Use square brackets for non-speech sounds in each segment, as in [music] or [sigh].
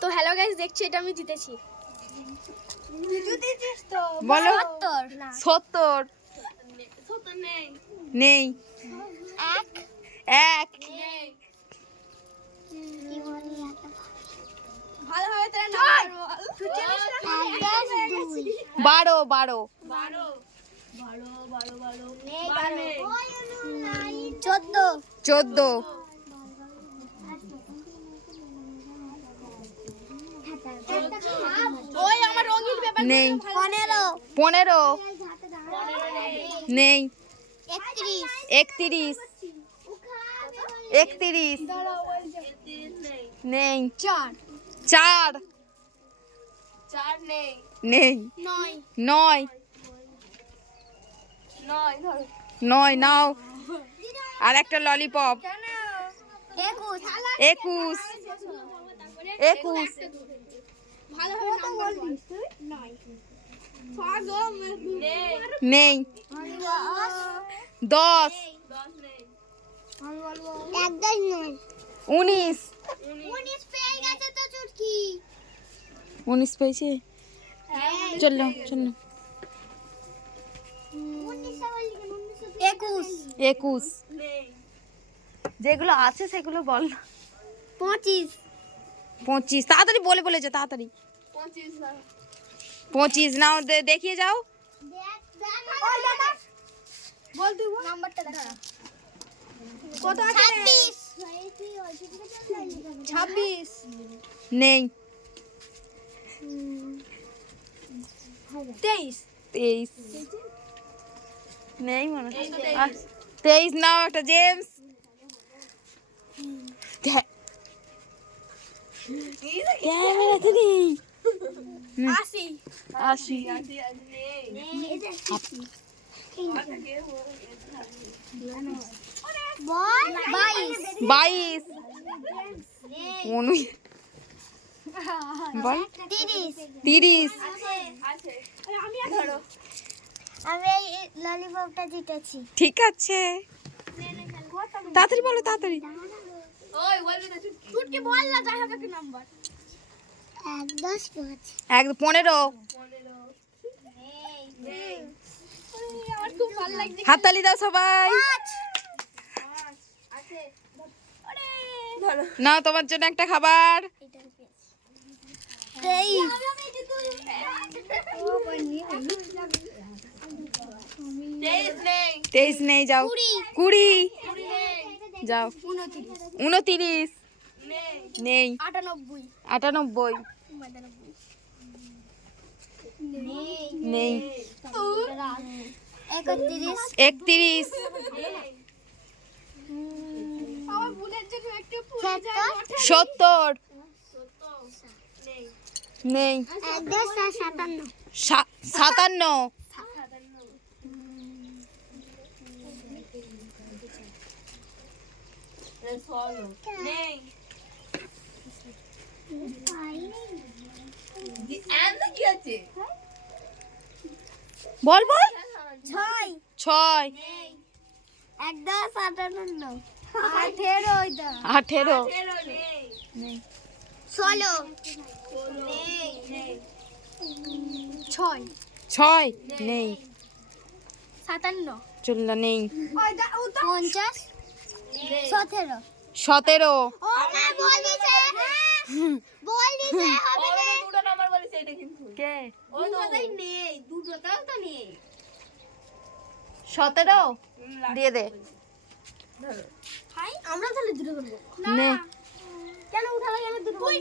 তো hello guys দেখছি এটা আমি জিতেছি। বলো। সত্তর। নেই। এক। ভালোভাবে বারো বারো। চোদ্দ। চোদ্দ ওই আমার রঙিন পেপার নেই। পনেরো। পনেরো। নেই। একত্রিশ। একত্রিশ। নেই। চার। চার। চার নেই। নেই। নয়। নয় নাও। আর একটা ললিপপ। একুশ। একুশ। একুশ। ভালোভাবে নাম্বার বল নয় পাগল নেই দশ দশ উনিশ উনিশ পেয়েছে চলল চলল একুশ। একুশ। যেগুলো আছে সেগুলো বল পঁচিশ। পঁচিশ। তাড়াতাড়ি বলে বলেছে তাড়াতাড়ি। পঁচিশ নাও দেখিয়ে যাও। বল তুই নাম্বারটা দেখা কত আছে? ছাব্বিশ। ছাব্বিশ। নেই। তেইশ। তেইশ। নেই মনে তেইশ। নাও একটা জেমস। বাইশ। উনিশ তিরিশ। তিরিশ। আমি এই ললিপপটা জিতেছি ঠিক আছে। তাড়াতাড়ি বলো তাড়াতাড়ি। চুটকি। বল না যাই হোক নাম্বার এক দশ পাঁচ। এক পনেরো। হাততালি দাও সবাই। না তোমার জন্য একটা খাবার। তেইশ। তেইশ নেই যাও। কুড়ি। যাও। উনত্রিশ। নেই। আটানব্বই। নেই। একত্রিশ। একত্রিশ। আমার ভুলের জন্য বল বল। ছয়। ছয়। এক দশ আটান্ন আঠেরো আঠেরো। ষোলো। ছয়। ছয়। নেই। সাতান্ন। চলল নেই। পঞ্চাশ। সতেরো। সতেরো। ও মা বল দিছে বল দিছে হবে কে? দুটোতেই নেই দুটোতেও তো নেই। সতেরো? দিয়ে দে। হাই আমরা তাহলে দুটো করব নে। কেন কেন দুটো তুই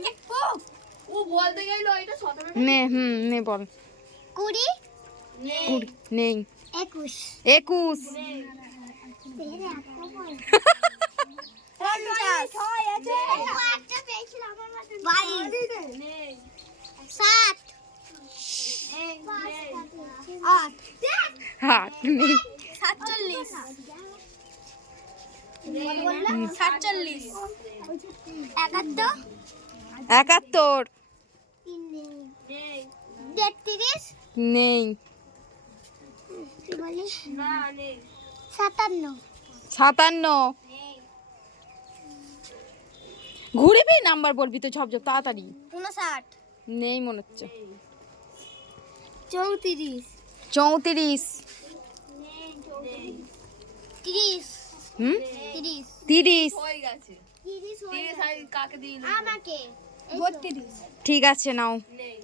ও বলতে গেলো এটা সতেরো নে হুম নে বল। কুড়ি? নেই। একুশ। [laughs] সাত আট নেই সাতচল্লিশ সাতচল্লিশ একাত্তর। একাত্তর তেত্রিশ নেই সাতান্ন সাতান্ন। ঘুরিবি নাম্বার বলবি তো ঝপঝপ তাড়াতাড়ি। উনষাট নেই মনে হচ্ছে। চৌত্রিশ। চৌত্রিশ। তিরিশ। হুম? তিরিশ। তিরিশ। তিরিশ তিরিশ কাকে দিই আমাকে বত্রিশ ঠিক আছে নাও। নেই।